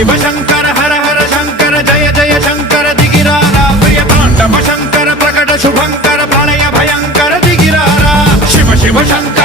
शिव शंकर हर हर शंकर जय जय शंकर दिगिरारा प्रिय तांडव शंकर प्रकट शुभंकर प्रलय भयंकर दिगिरारा शिव शिव शंकर